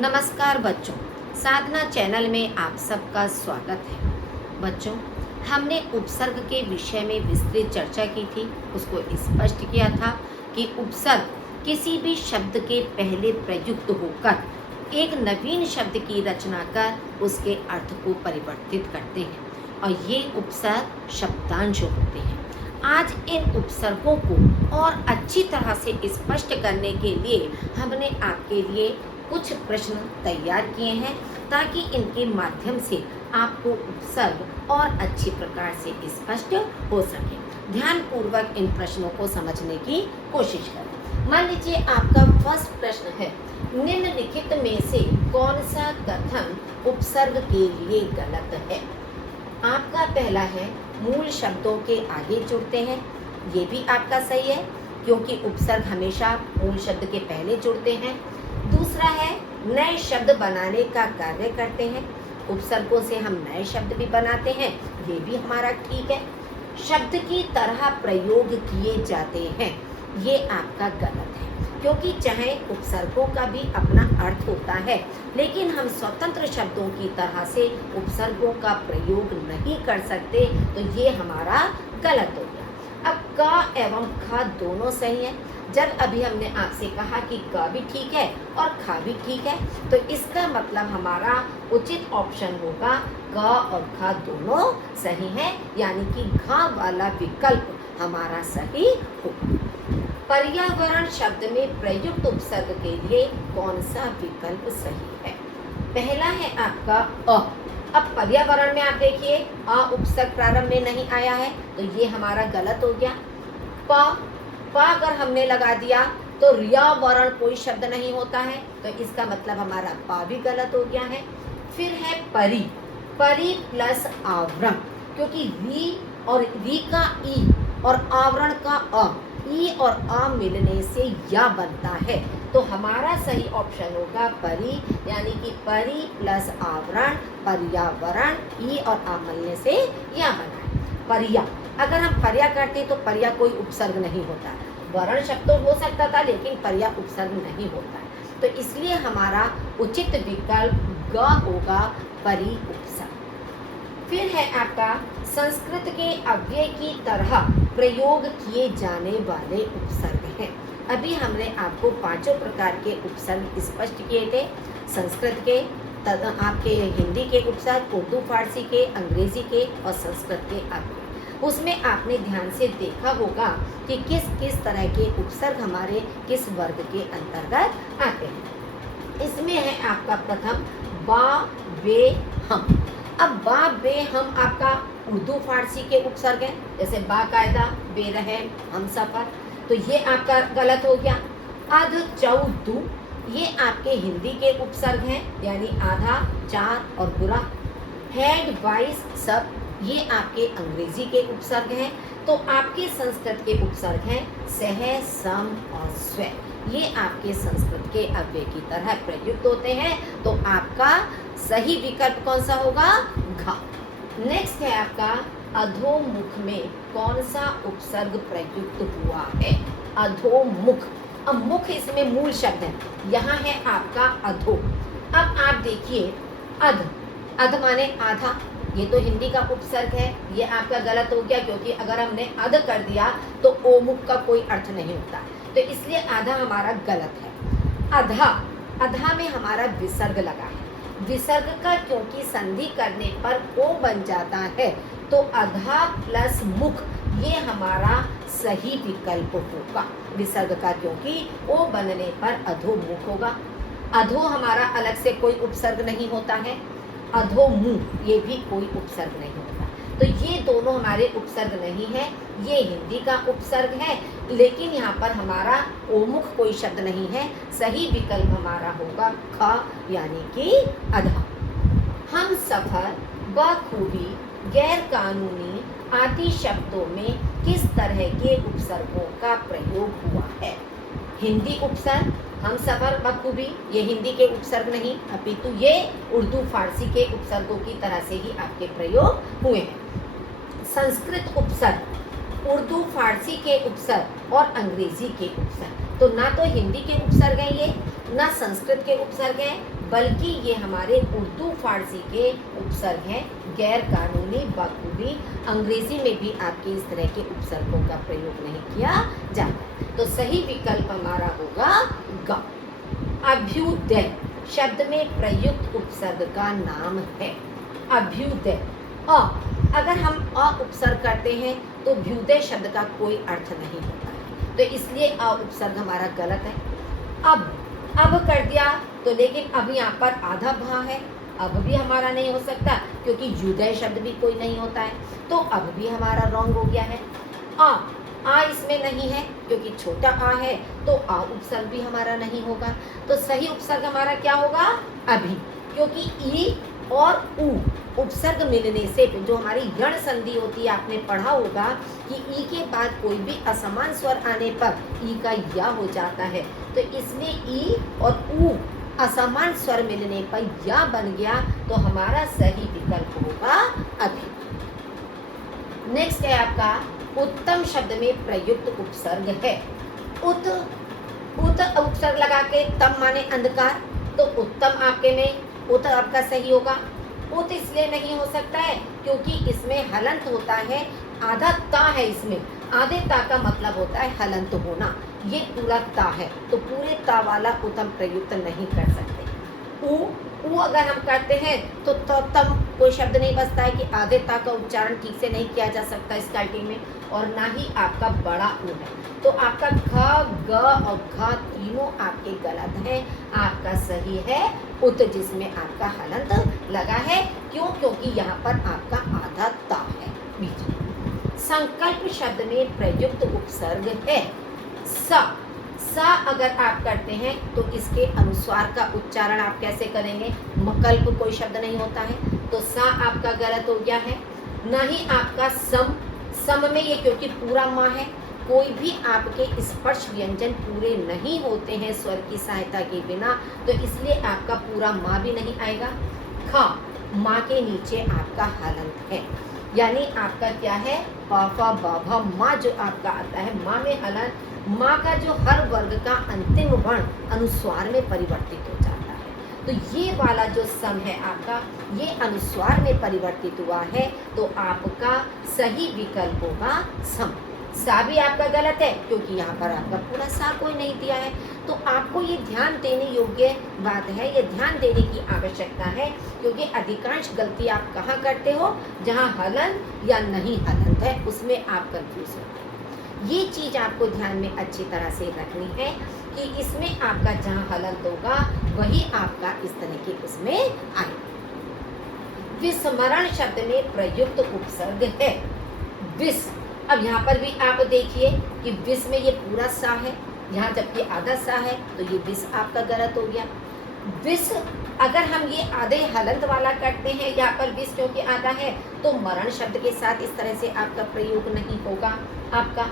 नमस्कार बच्चों, साधना चैनल में आप सबका स्वागत है। बच्चों, हमने उपसर्ग के विषय में विस्तृत चर्चा की थी। उसको स्पष्ट किया था कि उपसर्ग किसी भी शब्द के पहले प्रयुक्त होकर एक नवीन शब्द की रचना कर उसके अर्थ को परिवर्तित करते हैं और ये उपसर्ग शब्दांश होते हैं। आज इन उपसर्गों को और अच्छी तरह से स्पष्ट करने के लिए हमने आपके लिए कुछ प्रश्न तैयार किए हैं ताकि इनके माध्यम से आपको उपसर्ग और अच्छी प्रकार से स्पष्ट हो सके। ध्यानपूर्वक इन प्रश्नों को समझने की कोशिश करें। मान लीजिए आपका फर्स्ट प्रश्न है, निम्नलिखित में से कौन सा कथन उपसर्ग के लिए गलत है। आपका पहला है, मूल शब्दों के आगे जुड़ते हैं। ये भी आपका सही है क्योंकि उपसर्ग हमेशा मूल शब्द के पहले जुड़ते हैं। दूसरा है, नए शब्द बनाने का कार्य करते हैं। उपसर्गों से हम नए शब्द भी बनाते हैं, ये भी हमारा ठीक है। शब्द की तरह प्रयोग किए जाते हैं, ये आपका गलत है क्योंकि चाहे उपसर्गों का भी अपना अर्थ होता है, लेकिन हम स्वतंत्र शब्दों की तरह से उपसर्गों का प्रयोग नहीं कर सकते, तो ये हमारा गलत हो गया। अब क एवं ख दोनों सही है। जब अभी हमने आपसे कहा कि क भी ठीक है और ख भी ठीक है, तो इसका मतलब हमारा उचित ऑप्शन होगा क और ख दोनों सही है, यानी कि घ वाला विकल्प हमारा सही होगा। पर्यावरण शब्द में प्रयुक्त उपसर्ग के लिए कौन सा विकल्प सही है। पहला है आपका अ। अब पर्यावरण में आप देखिए अ उपसर्ग प्रारंभ में नहीं आया है, तो ये हमारा गलत हो गया। प अगर हमने लगा दिया तो पर्यावरण कोई शब्द नहीं होता है, तो इसका मतलब हमारा प भी गलत हो गया है। फिर है परि, परि प्लस आवरण, क्योंकि री और री का ई और आवरण का अ, ई और अ मिलने से या बनता है, तो हमारा सही ऑप्शन होगा परि, यानी कि परि प्लस आवरण पर्यावरण, ई और आ मिलने से या बना है। पर्या, अगर हम पर्या करते तो पर्या कोई उपसर्ग नहीं होता, वर्ण शब्द तो हो सकता था लेकिन पर्या उपसर्ग नहीं होता है, तो इसलिए हमारा उचित विकल्प ग होगा, परि उपसर्ग। फिर है आपका संस्कृत के अव्यय की तरह प्रयोग किए जाने वाले उपसर्ग हैं। अभी हमने आपको पांचों प्रकार के उपसर्ग स्पष्ट किए थे। संस्कृत के, आपके हिंदी के उपसर्ग, उर्दू फारसी के, अंग्रेजी के और संस्कृत के अव्यय। उसमें आपने ध्यान से देखा होगा कि किस किस तरह के उपसर्ग हमारे किस वर्ग के अंतर्गत आते हैं। इसमें है आपका प्रथम बा बे हम। अब बा बे हम आपका उर्दू फारसी के उपसर्ग हैं, जैसे बाकायदा, बेरहम, हमसफर, तो ये आपका गलत हो गया। अध चौ दू, ये आपके हिंदी के उपसर्ग हैं, यानी आधा, चार और बुरा। हेड वाइस सब, ये आपके अंग्रेजी के उपसर्ग हैं। तो आपके संस्कृत के उपसर्ग हैं सह, सम और स्व, ये आपके संस्कृत के अव्यय की तरह प्रयुक्त होते हैं, तो आपका सही विकल्प कौन सा होगा, घ। नेक्स्ट है आपका अधोमुख में कौन सा उपसर्ग प्रयुक्त हुआ है। अधोमुख, अब मुख इसमें मूल शब्द है, यहाँ है आपका अधो। अब आप देखिए अध, अध माने आधा, ये तो हिंदी का उपसर्ग है, ये आपका गलत हो गया क्योंकि अगर हमने अध कर दिया तो ओमुख का कोई अर्थ नहीं होता, तो इसलिए आधा हमारा गलत है। अधा, अधा में हमारा विसर्ग लगा है, विसर्ग का क्योंकि संधि करने पर ओ बन जाता है, तो अधा प्लस मुख ये हमारा सही विकल्प होगा। विसर्ग का क्योंकि ओ बनने पर अधोमुख होगा। अधो हमारा अलग से कोई उपसर्ग नहीं होता है, अधोमुख ये भी कोई उपसर्ग नहीं होता, तो ये दोनों हमारे उपसर्ग नहीं है, ये हिंदी का उपसर्ग है, लेकिन यहाँ पर हमारा ओमुख कोई शब्द नहीं है। सही विकल्प हमारा होगा ख, यानी कि अधा। हम सफर, बखूबी, गैर कानूनी आदि शब्दों में किस तरह के उपसर्गों का प्रयोग हुआ है। हिंदी उपसर्ग हम सफर, बखूबी, ये हिंदी के उपसर्ग नहीं, अपितु ये उर्दू फारसी के उपसर्गों की तरह से ही आपके प्रयोग हुए हैं। संस्कृत उपसर्ग, उर्दू फारसी के उपसर्ग और अंग्रेजी के उपसर्ग, तो ना तो हिंदी के उपसर्ग हैं ये, ना संस्कृत के उपसर्ग हैं, बल्कि ये हमारे उर्दू फारसी के उपसर्ग हैं। गैर कानूनी बखूबी अंग्रेजी में भी आपके इस तरह के उपसर्गों का प्रयोग नहीं किया जाता। तो सही विकल्प हमारा होगा ग। अभ्युदय शब्द में प्रयुक्त उपसर्ग का नाम है। अभ्युदय अगर हम उपसर्ग करते हैं तो भ्युदय शब्द का कोई अर्थ नहीं होता है, तो इसलिए उपसर्ग हमारा गलत है। अब कर दिया तो, लेकिन अब यहाँ पर आधा भा है, अब भी हमारा नहीं हो सकता क्योंकि युदय शब्द भी कोई नहीं होता है, तो अब भी हमारा रॉन्ग हो गया है। आ इसमें नहीं है क्योंकि छोटा आ है, तो आ उपसर्ग भी हमारा नहीं होगा। तो सही उपसर्ग हमारा क्या होगा? अभी, क्योंकि ई और ऊ उपसर्ग मिलने से जो हमारी यण संधि होती है, आपने पढ़ा होगा कि ई के बाद कोई भी असमान स्वर आने पर ई का या हो जाता है, तो इसलिए ई और ऊ असमान स्वर मिलने पर या बन गया, तो हमारा सही विकल्प होगा अभी। नेक्स्ट है आपका उत्तम शब्द में प्रयुक्त उपसर्ग है। उत उपसर्ग लगा के तम माने अंधकार, तो उत्तम आपके में उत आपका सही होगा। उत इसलिए नहीं हो सकता है क्योंकि इसमें हलंत होता है, आधा ता है इसमें, आधे ता का मतलब होता है हलंत होना, ये पूरा ता है, तो पूरे ता वाला उत्तम प्रयुक्त नहीं कर सकते। ऊ अगर हम करते हैं तो तम कोई शब्द नहीं बचता है कि आधे ता का उच्चारण ठीक से नहीं किया जा सकता इस काइटिंग में, और ना ही आपका बड़ा ऊ है, तो आपका ख ग और घ तीनों आपके गलत हैं। आपका सही है उत, जिसमें आपका हलंत लगा है। क्यों? क्योंकि यहाँ पर आपका आधा ता है बीच में। संकल्प शब्द में प्रयुक्त उपसर्ग है सा अगर आप करते हैं तो इसके अनुस्वार का उच्चारण आप कैसे करेंगे? मकल्प कोई शब्द नहीं होता है, तो सा आपका गलत हो गया है। ना ही आपका सम में ये क्योंकि पूरा माँ है, कोई भी आपके स्पर्श व्यंजन पूरे नहीं होते हैं स्वर की सहायता के बिना, तो इसलिए आपका पूरा माँ भी नहीं आएगा। खा माँ के नीचे आपका हलंत है, यानी आपका क्या है? पाफा बाभा माँ जो आपका आता है, माँ में हलंत, माँ का जो हर वर्ग का अंतिम वर्ण अनुस्वार में परिवर्तित हो जाता है, तो ये वाला जो सम है आपका, ये अनुस्वार में परिवर्तित हुआ है, तो आपका सही विकल्प होगा सम। सा भी आपका गलत है क्योंकि यहाँ पर आपका पूरा सा कोई नहीं दिया है, तो आपको ये ध्यान देने योग्य बात है, ये ध्यान देने की आवश्यकता है, क्योंकि अधिकांश गलती आप कहाँ करते हो? जहाँ हलंत या नहीं हलंत है उसमें आप कंफ्यूज होते हैं। ये चीज आपको ध्यान में अच्छी तरह से रखनी है कि इसमें आपका जहाँ हलंत होगा वही आपका इस तरह के उसमें आए। विस्मरण शब्द में प्रयुक्त उपसर्ग है विस। अब यहाँ पर भी आप देखिए कि विस में ये पूरा सा है, यहाँ जबकि आधा सा है, तो ये विस आपका गलत हो गया। विस अगर हम ये आधे हलंत वाला करते हैं, यहाँ पर विस क्योंकि आधा है, तो मरण शब्द के साथ इस तरह से आपका प्रयोग नहीं होगा। आपका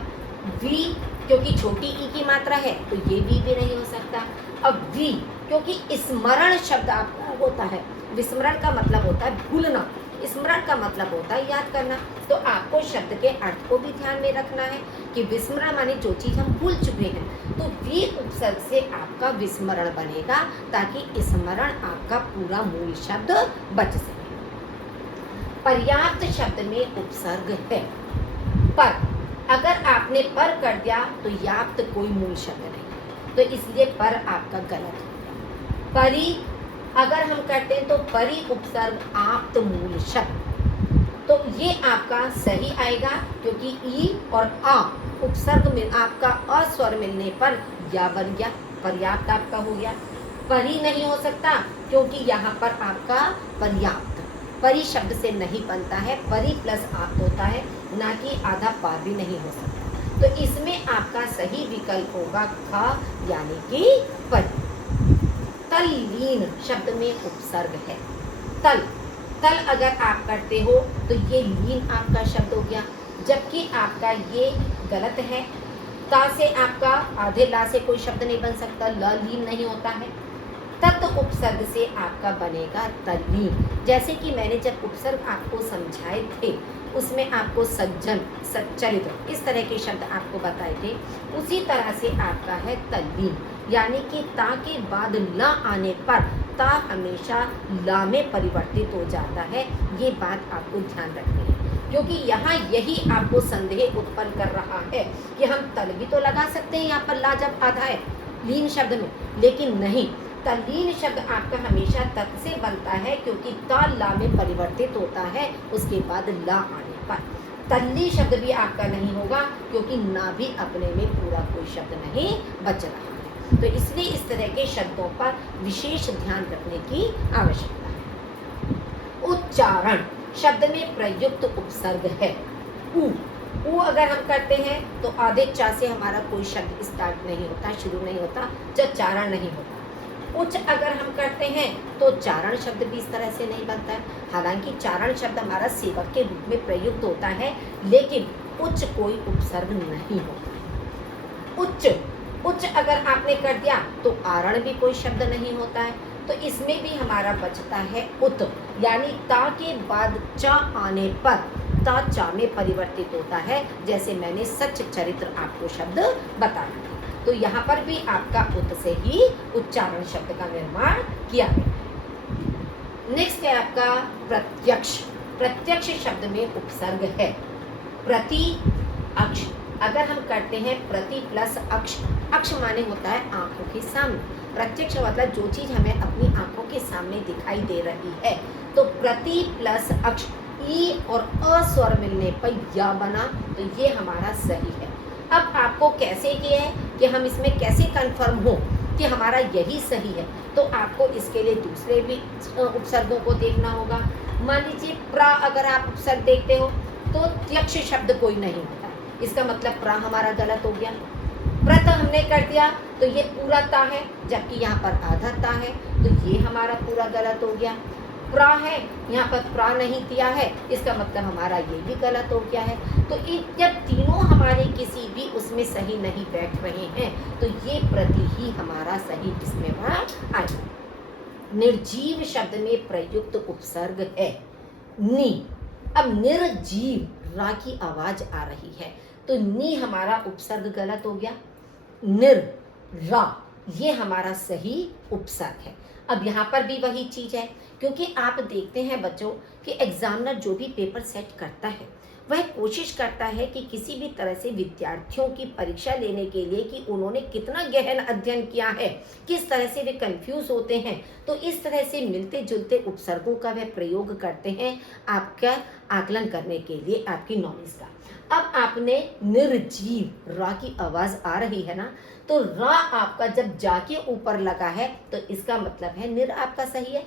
वी क्योंकि छोटी ई की मात्रा है, तो ये भी नहीं हो सकता। अब वी क्योंकि स्मरण शब्द आपका होता है, विस्मरण का मतलब होता है भूलना, स्मरण का मतलब होता है याद करना, तो आपको शब्द के अर्थ को भी ध्यान में रखना है कि विस्मरण माने जो चीज़ हम भूल चुके हैं, तो वी उपसर्ग से आपका विस्मरण बनेगा ताकि स्मरण आपका पूरा मूल शब्द बच सके। पर्याप्त शब्द में उपसर्ग है पर, अगर आपने पर कर दिया तो याप्त कोई मूल शब्द नहीं, तो इसलिए पर आपका गलत हो। परी अगर हम करते हैं तो परी उपसर्ग आप्त मूल शब्द, तो ये आपका सही आएगा क्योंकि ई और आ उपसर्ग में आपका अस्वर मिलने पर या बन गया, पर्याप्त आपका हो गया। परी नहीं हो सकता क्योंकि यहाँ पर आपका पर्याप्त परी शब्द से नहीं बनता है, परी प्लस आप्त होता है, ना कि आधा पार भी नहीं हो सकता, तो इसमें आपका सही विकल्प होगा खा यानी कि परी। तल्लीन शब्द में उपसर्ग है तल अगर आप करते हो तो ये लीन आपका शब्द हो गया, जबकि आपका ये गलत है। ता से आपका आधे ला से कोई शब्द नहीं बन सकता, ल लीन नहीं होता है। तत् उपसर्ग से आपका बनेगा तल्लीन। जैसे कि मैंने जब उपसर्ग आपको समझाए थे उसमें आपको सज्जन, सच्चरित्र इस तरह के शब्द आपको बताए थे, उसी तरह से आपका है तल्लीन, यानी कि ता के बाद ल आने पर ता हमेशा ला में परिवर्तित हो जाता है। ये बात आपको ध्यान रखनी है, क्योंकि यहाँ यही आपको संदेह उत्पन्न कर रहा है कि हम तल भी तो लगा सकते हैं यहाँ पर ला जब आधा है लीन शब्द में, लेकिन नहीं, तल्लीन शब्द आपका हमेशा तत् से बनता है, क्योंकि ता ला में परिवर्तित होता है उसके बाद ला आने पर। तल्ली शब्द भी आपका नहीं होगा, क्योंकि ना भी अपने में पूरा कोई शब्द नहीं बच रहा है। तो इसलिए इस तरह के शब्दों पर विशेष ध्यान रखने की आवश्यकता है। उच्चारण शब्द में प्रयुक्त उपसर्ग है उ। उ अगर हम करते हैं तो आधे चा से हमारा कोई शब्द स्टार्ट नहीं होता, शुरू नहीं होता, जब चारण नहीं होता। उच्च अगर हम करते हैं तो चारण शब्द भी इस तरह से नहीं बनता है। हालांकि चारण शब्द हमारा सेवक के रूप में प्रयुक्त होता है, लेकिन उच्च कोई उपसर्ग नहीं होता। उच्च अगर आपने कर दिया तो आरण भी कोई शब्द नहीं होता है। तो इसमें भी हमारा बचता है उत, यानी ता के बाद चा आने पर ता चा में परिवर्तित होता है, जैसे मैंने सच चरित्र आपको शब्द बताया। तो यहाँ पर भी आपका उत से ही उच्चारण शब्द का निर्माण किया गया। नेक्स्ट है आपका प्रत्यक्ष। प्रत्यक्ष शब्द में उपसर्ग है प्रति अक्ष। अगर हम करते हैं प्रति प्लस अक्ष, अक्ष माने होता है आंखों के सामने। प्रत्यक्ष मतलब जो चीज हमें अपनी आंखों के सामने दिखाई दे रही है। तो प्रति प्लस अक्ष ई और अ स्वर मिलने पर या बना, तो ये हमारा सही है। अब आपको कैसे किया है कि हम इसमें कैसे कंफर्म हो कि हमारा यही सही है, तो आपको इसके लिए दूसरे भी उपसर्गों को देखना होगा। मान लीजिए प्रा अगर आप उपसर्ग देखते हो तो त्यक्ष शब्द कोई नहीं होता, इसका मतलब प्रा हमारा गलत हो गया। प्रत हमने कर दिया तो ये पूरा ता है, जबकि यहाँ पर आधा ता है, तो ये हमारा पूरा गलत हो गया। प्रा है, यहाँ पर प्रा नहीं दिया है, इसका मतलब हमारा ये भी गलत हो गया है। तो जब तीनों हमारे किसी भी उसमें सही नहीं बैठ रहे हैं, तो ये प्रति ही हमारा सही किसमें आएगा। निर्जीव शब्द में प्रयुक्त उपसर्ग है नी। अब निर्जीव रा की आवाज आ रही है, तो नी हमारा उपसर्ग गलत हो गया। निर रा ये हमारा सही उपसर्ग है। अब यहाँ पर भी वही चीज है, क्योंकि आप देखते हैं बच्चों कि एग्जामिनर जो भी पेपर सेट करता है वह कोशिश करता है कि किसी भी तरह से विद्यार्थियों की परीक्षा लेने के लिए कि उन्होंने कितना गहन अध्ययन किया है, किस तरह से वे कंफ्यूज होते हैं, तो इस तरह से मिलते जुलते उपसर्गों का वह प्रयोग करते हैं आपका आकलन करने के लिए, आपकी नॉलेज का। अब आपने निर्जीव रा की आवाज आ रही है ना, तो रा आपका जब जाके ऊपर लगा है तो इसका मतलब है निर आपका सही है।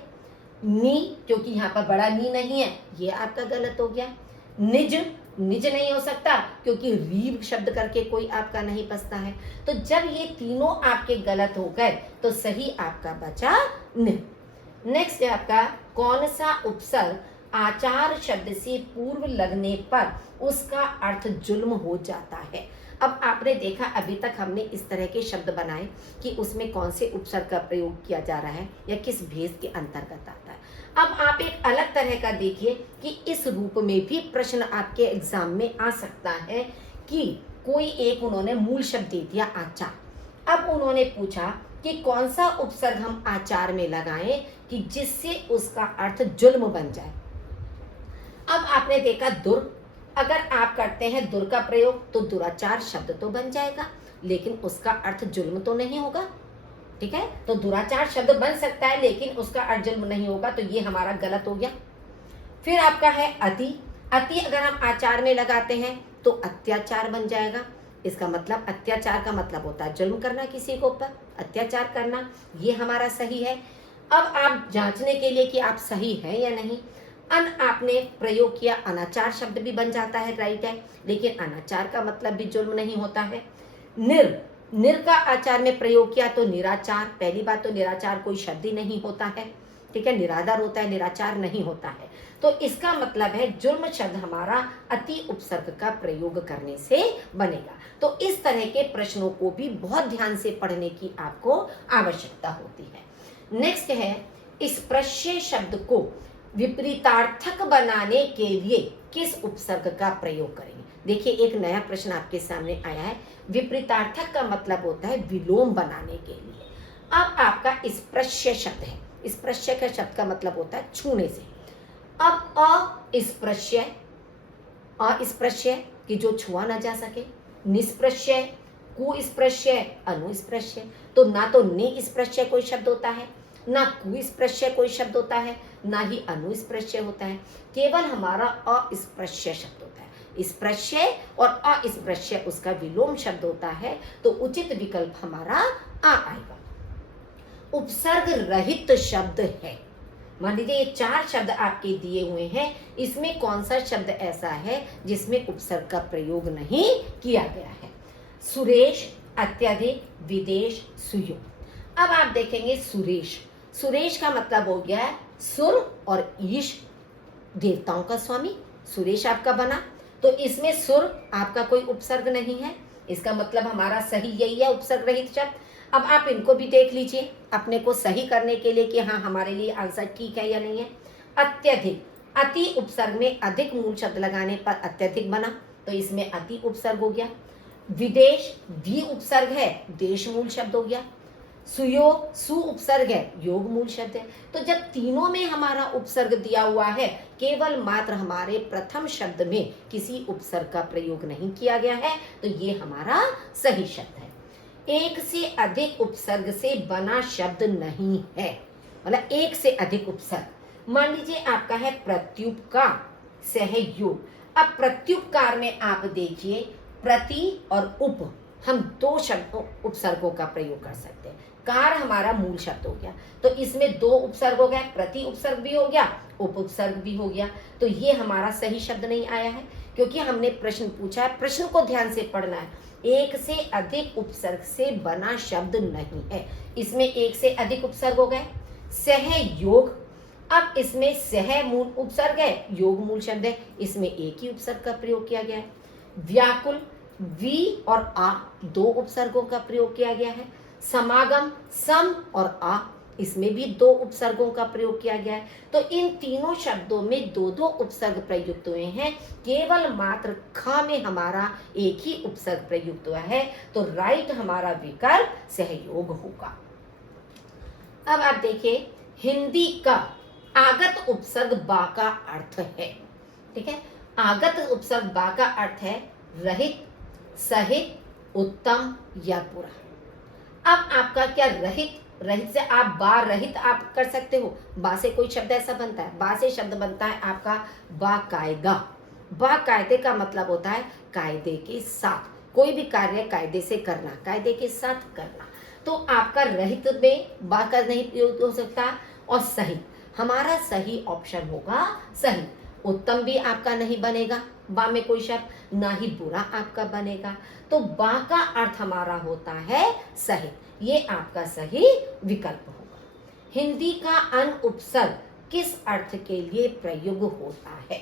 नी, क्योंकि यहाँ पर बड़ा नी नहीं है, ये आपका गलत हो गया। निज, निज नहीं हो सकता, क्योंकि रीव शब्द करके कोई आपका नहीं बसता है। तो जब ये तीनों आपके गलत हो गए तो सही आपका बचा नि। नेक्स्ट है आपका कौन सा उपसर्ग आचार शब्द से पूर्व लगने पर उसका अर्थ जुल्म हो जाता है। अब आपने देखा अभी तक हमने इस तरह के शब्द बनाए कि उसमें कौन से उपसर्ग का प्रयोग किया जा रहा है या किस भेद के अंतर्गत आता है। अब आप एक अलग तरह का देखिए कि इस रूप में भी प्रश्न आपके एग्जाम में आ सकता है कि कोई एक उन्होंने मूल शब्द दे दिया आचार। अब उन्होंने पूछा कि कौन सा उपसर्ग हम आचार में लगाएं कि जिससे उसका अर्थ जुल्म बन जाए। अब आपने देखा दुर, अगर आप करते हैं दुर का प्रयोग तो दुराचार शब्द तो बन जाएगा, लेकिन उसका अर्थ जुल्म तो नहीं होगा। ठीक है, तो दुराचार शब्द बन सकता है लेकिन उसका अर्थ जुल्म नहीं होगा, तो ये हमारा गलत हो गया। फिर आपका है अति। अति अगर हम आचार में लगाते हैं तो अत्याचार बन जाएगा। इसका मतलब अत्याचार का मतलब होता है जुल्म करना किसी के ऊपर, अत्याचार करना, ये हमारा सही है। अब आप जांचने के लिए कि आप सही हैं या नहीं, अन आपने प्रयोग किया, अनाचार शब्द भी बन जाता है, राइट है, लेकिन अनाचार का मतलब भी जुल्म नहीं होता है। निर, निर का आचार में प्रयोग किया तो निराचार, पहली बात तो निराचार कोई शब्द ही नहीं होता है, ठीक है, निराधार होता है, निराचार नहीं होता है। तो इसका मतलब है जुल्म शब्द हमारा अति उपसर्ग का प्रयोग करने से बनेगा। तो इस तरह के प्रश्नों को भी बहुत ध्यान से पढ़ने की आपको आवश्यकता होती है। नेक्स्ट है स्पृश्य शब्द को विपरीतार्थक बनाने के लिए किस उपसर्ग का प्रयोग करेंगे। देखिए एक नया प्रश्न आपके सामने आया है। विपरीतार्थक का मतलब होता है विलोम बनाने के लिए। अब आपका स्पृश्य शब्द है, स्पृश्य का शब्द का मतलब होता है छूने से। अब अस्पृश्य, अस्पृश्य कि जो छुआ ना जा सके, निस्पृश्य, कुस्पृश्य, अनुस्पृश्य। तो ना तो निस्पृश्य कोई शब्द होता है, ना कुस्पृश्य कोई शब्द होता है, ना ही अनुस्पृश्य होता है, केवल हमारा अस्पृश्य शब्द होता है। स्पृश्य और अस्पृश्य उसका विलोम शब्द होता है, तो उचित विकल्प हमारा आएगा। उपसर्ग रहित शब्द है। मान लीजिए ये 4 शब्द आपके दिए हुए हैं, इसमें कौन सा शब्द ऐसा है जिसमें उपसर्ग का प्रयोग नहीं किया गया है? सुरेश, अत्यधिक, विदेश, सुयोग। अब आप देखेंगे सुरेश, सुरेश का मतलब हो गया है सुर और ईश, देवताओं का स्वामी सुरेश आपका बना। तो इसमें सुर आपका कोई उपसर्ग नहीं है, इसका मतलब हमारा सही यही है, उपसर्ग रहित शब्द। अब आप इनको भी देख लीजिए अपने को सही करने के लिए कि हाँ हमारे लिए आंसर ठीक है या नहीं है। अत्यधिक, अति उपसर्ग में अधिक मूल शब्द लगाने पर अत्यधिक बना, तो इसमें अति उपसर्ग हो गया। विदेश, वि उपसर्ग है, देश मूल शब्द हो गया। सुयोग, सु उपसर्ग है, योग मूल शब्द है। तो जब तीनों में हमारा उपसर्ग दिया हुआ है, केवल मात्र हमारे प्रथम शब्द में किसी उपसर्ग का प्रयोग नहीं किया गया है, तो ये हमारा सही शब्द है। एक से अधिक उपसर्ग से बना शब्द नहीं है, मतलब एक से अधिक उपसर्ग। मान लीजिए आपका है प्रत्युपकार, सहयोग। अब प्रत्युपकार में आप देखिए प्रति और उप, हम 2 शब्दों उपसर्गों का प्रयोग कर सकते हैं। कार हमारा मूल शब्द हो गया, तो इसमें 2 उपसर्ग हो गए, प्रति उपसर्ग भी हो गया, उप उपसर्ग भी हो गया। तो ये हमारा सही शब्द नहीं आया है, क्योंकि हमने प्रश्न पूछा है, प्रश्न को ध्यान से पढ़ना है। एक से अधिक उपसर्ग से बना शब्द नहीं है, इसमें एक से अधिक उपसर्ग हो गए। सहयोग, अब इसमें सह मूल उपसर्ग है, योग मूल शब्द है, इसमें एक ही उपसर्ग का प्रयोग किया गया है। व्याकुल, वी और आ 2 उपसर्गों का प्रयोग किया गया है। समागम, सम और आ, इसमें भी 2 उपसर्गों का प्रयोग किया गया है। तो इन तीनों शब्दों में 2-2 उपसर्ग प्रयुक्त हुए हैं, केवल मात्र ख में हमारा एक ही उपसर्ग प्रयुक्त हुआ है, तो राइट हमारा विकल्प सहयोग होगा। अब आप देखिए हिंदी का आगत उपसर्ग बा का अर्थ है, ठीक है। आगत उपसर्ग बा का अर्थ है रहित, सहित, उत्तम या बुरा। अब आपका क्या रहित, रहित से आप बा रहित आप कर सकते हो, बा से कोई शब्द ऐसा बनता है, बा से शब्द बनता है आपका बाकायदा। बाकायदे का मतलब होता है कायदे के साथ, कोई भी कार्य कायदे से करना, कायदे के साथ करना। तो आपका रहित में बा का नहीं प्रयोग हो सकता, और सही, हमारा सही ऑप्शन होगा सही। उत्तम भी आपका नहीं बनेगा, बा में कोई शब्द, ना ही बुरा आपका बनेगा। तो बा का अर्थ हमारा होता है सही, ये आपका सही विकल्प होगा। हिंदी का अन उपसर्ग किस अर्थ के लिए प्रयोग होता है?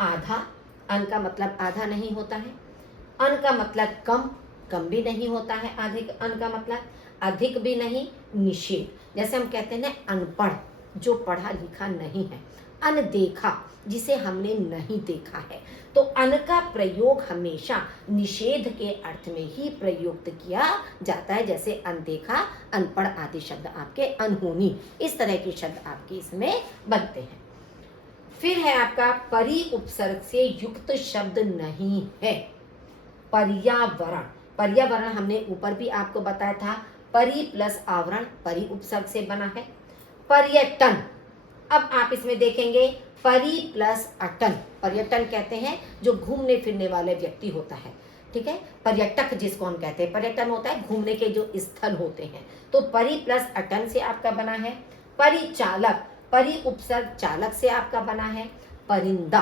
आधा, अन का मतलब आधा नहीं होता है। अन का मतलब कम, कम भी नहीं होता है। अधिक, अन का मतलब अधिक भी नहीं। निषेध, जैसे हम कहते हैं ना अनपढ़, जो पढ़ा लिखा नहीं है। अनदेखा, जिसे हमने नहीं देखा है। तो अन का प्रयोग हमेशा निषेध के अर्थ में ही प्रयुक्त किया जाता है, जैसे अनदेखा, अनपढ़ आदि शब्द आपके, अनहोनी, इस तरह के शब्द आपके इसमें बनते हैं। फिर है आपका परि उपसर्ग से युक्त शब्द नहीं है। पर्यावरण, पर्यावरण हमने ऊपर भी आपको बताया था, परि प्लस आवरण परि उपसर्ग से बना है। पर्यटन, अब आप इसमें देखेंगे परि प्लस अटन, पर्यटन कहते हैं जो घूमने फिरने वाले व्यक्ति होता है, ठीक है। पर्यटक जिसको हम कहते हैं, पर्यटन होता है घूमने के जो स्थल होते हैं। तो परि प्लस अटन से आपका बना है। परिचालक, परि उपसर्ग चालक से आपका बना है। परिंदा,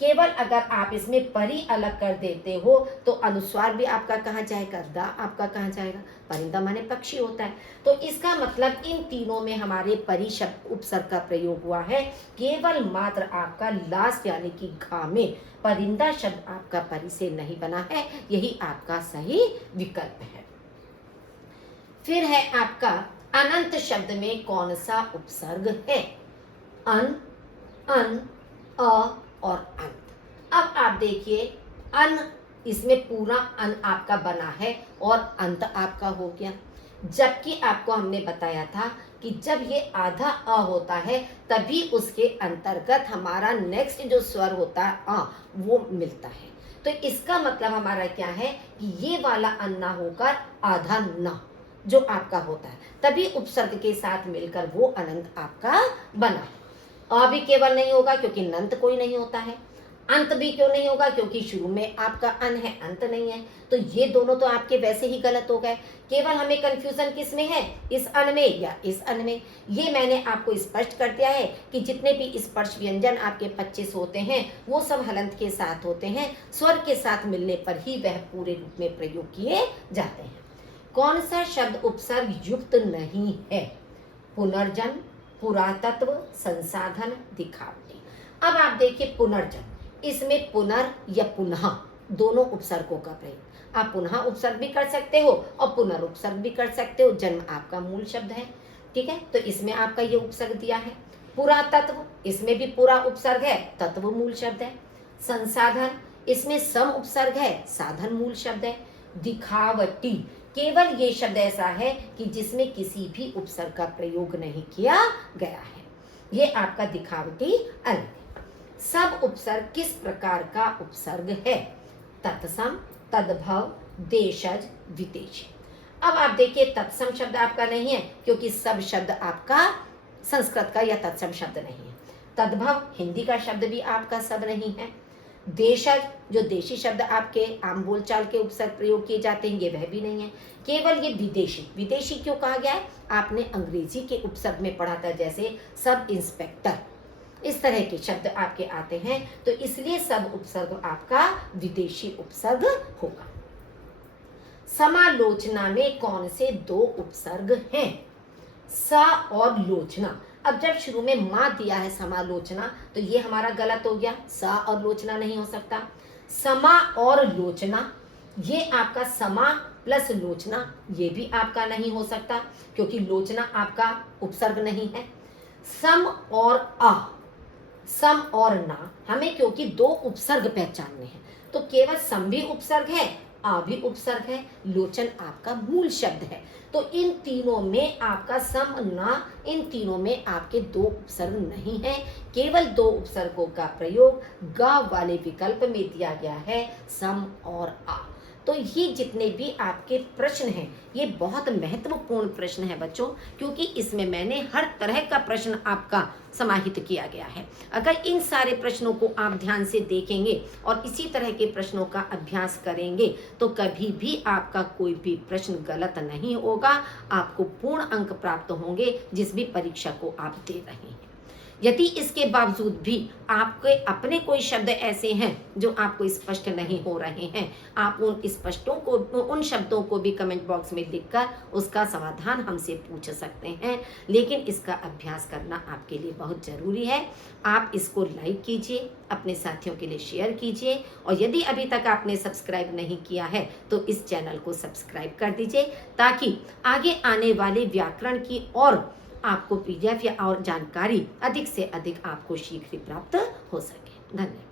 केवल अगर आप इसमें परि अलग कर देते हो तो अनुस्वार भी आपका कहाँ जाएगा, दा आपका कहाँ जाएगा, परिंदा माने पक्षी होता है। तो इसका मतलब इन तीनों में हमारे परि शब्द उपसर्ग का प्रयोग हुआ है, केवल मात्र आपका लास्ट यानी कि घा में परिंदा शब्द आपका परि से नहीं बना है, यही आपका सही विकल्प है। फिर है आपका अनंत शब्द में कौन सा उपसर्ग है? अन, अन, अ और अंत। अब आप देखिए अन, इसमें पूरा अन आपका बना है और अंत आपका हो गया, जबकि आपको हमने बताया था कि जब ये आधा अ होता है तभी उसके अंतर्गत हमारा नेक्स्ट जो स्वर होता है आ वो मिलता है। तो इसका मतलब हमारा क्या है कि ये वाला अन्ना होकर आधा न जो आपका होता है, तभी उपसर्ग के साथ मिलकर वो अनंत आपका बना। अ भी केवल नहीं होगा क्योंकि नंत कोई नहीं होता है। अंत भी क्यों नहीं होगा, क्योंकि शुरू में आपका अन है, अंत नहीं है। तो ये दोनों तो आपके वैसे ही गलत हो गए। केवल हमें कंफ्यूजन किस में है, इस अन में या इस अन में। ये मैंने आपको स्पष्ट कर दिया है कि जितने भी स्पर्श व्यंजन आपके 25 होते हैं वो सब हलंत के साथ होते हैं। स्वर के साथ मिलने पर ही वह पूरे रूप में प्रयोग किए जाते हैं। कौन सा शब्द उपसर्ग युक्त नहीं है? पुनर्जन्म, पुरातत्व, संसाधन, दिखावटी। अब आप देखिए पुनर्जन्म, इसमें पुनर् या पुनः दोनों उपसर्गों का प्रयोग। आप पुनः उपसर्ग भी कर सकते हो और पुनरुपसर्ग भी कर सकते हो। जन्म आपका मूल शब्द है, ठीक है, तो इसमें आपका ये उपसर्ग दिया है। पुरातत्व, इसमें भी पूरा उपसर्ग है, तत्व मूल शब्द है। संसाधन, इसमें सम उपसर्ग है, साधन मूल शब्द है। दिखावटी, केवल ये शब्द ऐसा है कि जिसमें किसी भी उपसर्ग का प्रयोग नहीं किया गया है, ये आपका दिखावटी अलग है। सब उपसर्ग किस प्रकार का उपसर्ग है? तत्सम, तद्भव, देशज, विदेशी। अब आप देखिए तत्सम शब्द आपका नहीं है क्योंकि सब शब्द आपका संस्कृत का या तत्सम शब्द नहीं है। तद्भव हिंदी का शब्द भी आपका सब नहीं है। देशज जो देशी शब्द आपके आम बोलचाल के उपसर्ग प्रयोग किए जाते हैं, ये वह भी नहीं है। केवल ये विदेशी, विदेशी क्यों कहा गया है? आपने अंग्रेजी के उपसर्ग में पढ़ा था, जैसे सब इंस्पेक्टर, इस तरह के शब्द आपके आते हैं, तो इसलिए सब उपसर्ग आपका विदेशी उपसर्ग होगा। समालोचना में कौन से दो उपसर्ग हैं? सा और लोचना। अब जब शुरू में माँ दिया है समालोचना, तो ये हमारा गलत हो गया, सा और लोचना नहीं हो सकता। समा और लोचना, ये आपका समा प्लस लोचना, ये भी आपका नहीं हो सकता क्योंकि लोचना आपका उपसर्ग नहीं है। सम और अ, सम और ना, हमें क्योंकि दो उपसर्ग पहचानने हैं, तो केवल सम भी उपसर्ग है, आ भी उपसर्ग है, लोचन आपका मूल शब्द है। तो इन तीनों में आपका सम ना, इन तीनों में आपके दो उपसर्ग नहीं है। केवल दो उपसर्गों का प्रयोग ग वाले विकल्प में दिया गया है, सम और आ। तो ये जितने भी आपके प्रश्न हैं, ये बहुत महत्वपूर्ण प्रश्न है बच्चों, क्योंकि इसमें मैंने हर तरह का प्रश्न आपका समाहित किया गया है। अगर इन सारे प्रश्नों को आप ध्यान से देखेंगे और इसी तरह के प्रश्नों का अभ्यास करेंगे तो कभी भी आपका कोई भी प्रश्न गलत नहीं होगा। आपको पूर्ण अंक प्राप्त होंगे जिस भी परीक्षा को आप दे रहे हैं। यदि इसके बावजूद भी आपके अपने कोई शब्द ऐसे हैं जो आपको स्पष्ट नहीं हो रहे हैं, आप उन शब्दों को भी कमेंट बॉक्स में लिखकर उसका समाधान हमसे पूछ सकते हैं। लेकिन इसका अभ्यास करना आपके लिए बहुत ज़रूरी है। आप इसको लाइक कीजिए, अपने साथियों के लिए शेयर कीजिए, और यदि अभी तक आपने सब्सक्राइब नहीं किया है तो इस चैनल को सब्सक्राइब कर दीजिए, ताकि आगे आने वाले व्याकरण की और आपको पीडीएफ या और जानकारी अधिक से अधिक आपको शीघ्र प्राप्त हो सके। धन्यवाद।